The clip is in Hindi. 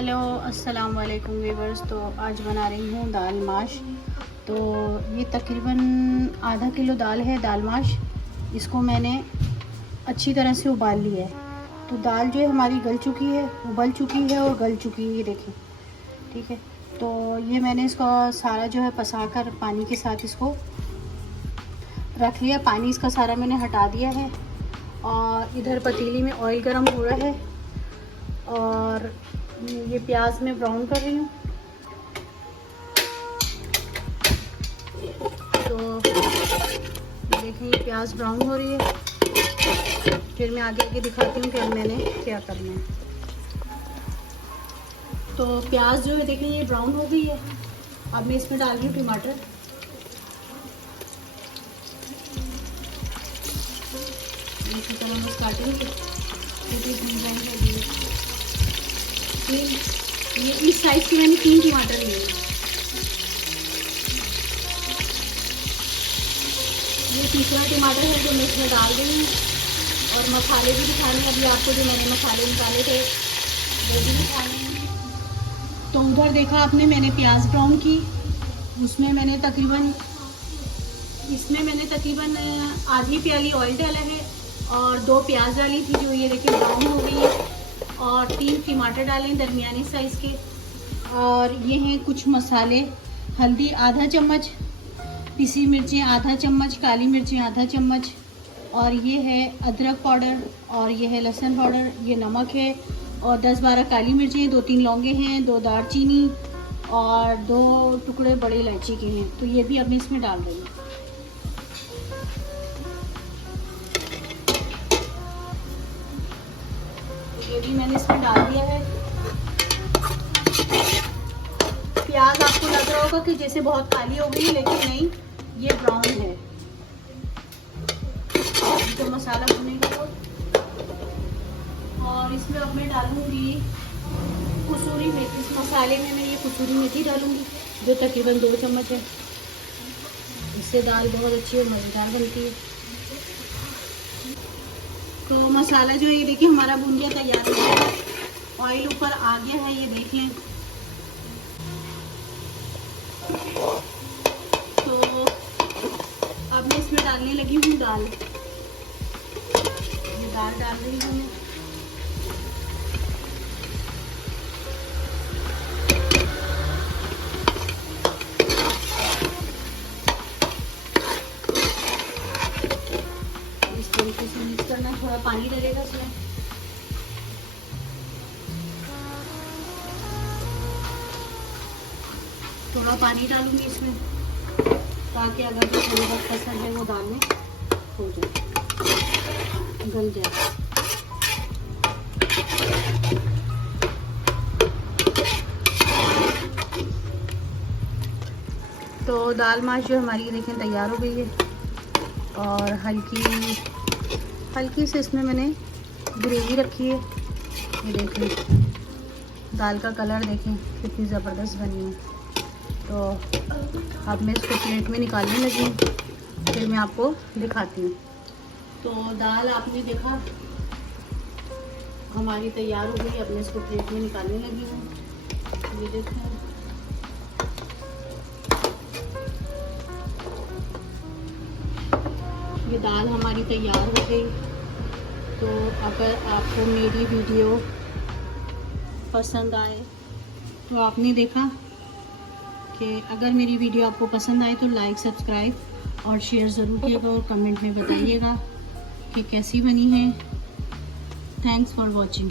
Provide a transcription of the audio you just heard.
हेलो अस्सलाम वालेकुम व्यूवर्स। तो आज बना रही हूँ दाल माश। तो ये तकरीबन आधा किलो दाल है, दाल माश। इसको मैंने अच्छी तरह से उबाल लिया है। तो दाल जो है हमारी गल चुकी है, उबल चुकी है और गल चुकी है, ये देखें। ठीक है, तो ये मैंने इसका सारा जो है पसा कर पानी के साथ इसको रख लिया। पानी इसका सारा मैंने हटा दिया है और इधर पतीली में ऑयल गर्म हो रहा है और ये प्याज मैं ब्राउन कर रही हूँ। तो देखें ये प्याज ब्राउन हो रही है। फिर मैं आगे आगे दिखाती हूँ कि अब मैंने क्या करना है। तो प्याज जो है देखें ये ब्राउन हो गई है। अब मैं इसमें डाल रही हूँ टमाटर। इसी तरह मैं काटूँगी, ये इस साइज के मैंने 3 टमाटर लिए। ये तीसरा टमाटर है जो मैं इसमें डाल रही हूँ। और मसाले भी दिखाने, अभी आपको जो मैंने मसाले निकाले थे वो भी दिखाने हैं। तो उधर देखा आपने, मैंने प्याज ब्राउन की, उसमें मैंने तकरीबन आधी प्याली ऑयल डाला है और 2 प्याज डाली थी जो ये देखिए ब्राउन हो गई है। और 3 टमाटर डालें दरमियानी साइज़ के। और ये हैं कुछ मसाले, हल्दी आधा चम्मच, पिसी मिर्चें आधा चम्मच, काली मिर्चें आधा चम्मच, और ये है अदरक पाउडर, और ये है लहसुन पाउडर, ये नमक है, और 10-12 काली मिर्चें, 2-3 लौंगे हैं, 2 दालचीनी और 2 टुकड़े बड़ी इलायची के हैं। तो ये भी अब मैं इसमें डाल रही हूँ। ये भी मैंने इसमें डाल दिया है। प्याज आपको लग रहा होगा कि जैसे बहुत काली हो गई है, लेकिन नहीं, ये ब्राउन है। तो मसाला भुनेगा और इसमें अब मैं डालूंगी कसूरी मेथी। इस मसाले में मैं ये कसूरी मेथी डालूंगी जो तकरीबन 2 चम्मच है। इससे दाल बहुत अच्छी और मज़ेदार बनती है। तो मसाला जो है ये देखिए हमारा भुन गया, तैयार हो गया। ऑयल ऊपर आ गया है, ये देख लें। तो अब मैं इसमें डालने लगी हूँ दाल। ये दाल डाल रही हूँ मैं। इस तरीके से मिक्स करना, थोड़ा पानी डलेगा इसमें। थोड़ा पानी डालूंगी इसमें ताकि अगर जो थोड़ी बहुत पसंद है वो दाल में हो जाए, गल जाए। तो दाल माश जो हमारी देखें तैयार हो गई है। और हल्की से इसमें मैंने ग्रेवी रखी है। ये देखें दाल का कलर देखें कितनी ज़बरदस्त बनी है। तो अब मैं इसको प्लेट में निकालने लगी हूँ, फिर मैं आपको दिखाती हूँ। तो दाल आपने देखा हमारी तैयार हो गई। अब मैं इसको प्लेट में निकालने लगी हूँ। ये देखें, ये दाल हमारी तैयार हो गई। तो अगर आपको मेरी वीडियो पसंद आए तो आपने देखा कि अगर मेरी वीडियो आपको पसंद आए तो लाइक, सब्सक्राइब और शेयर ज़रूर कीजिएगा और कमेंट में बताइएगा कि कैसी बनी है। Thanks for watching.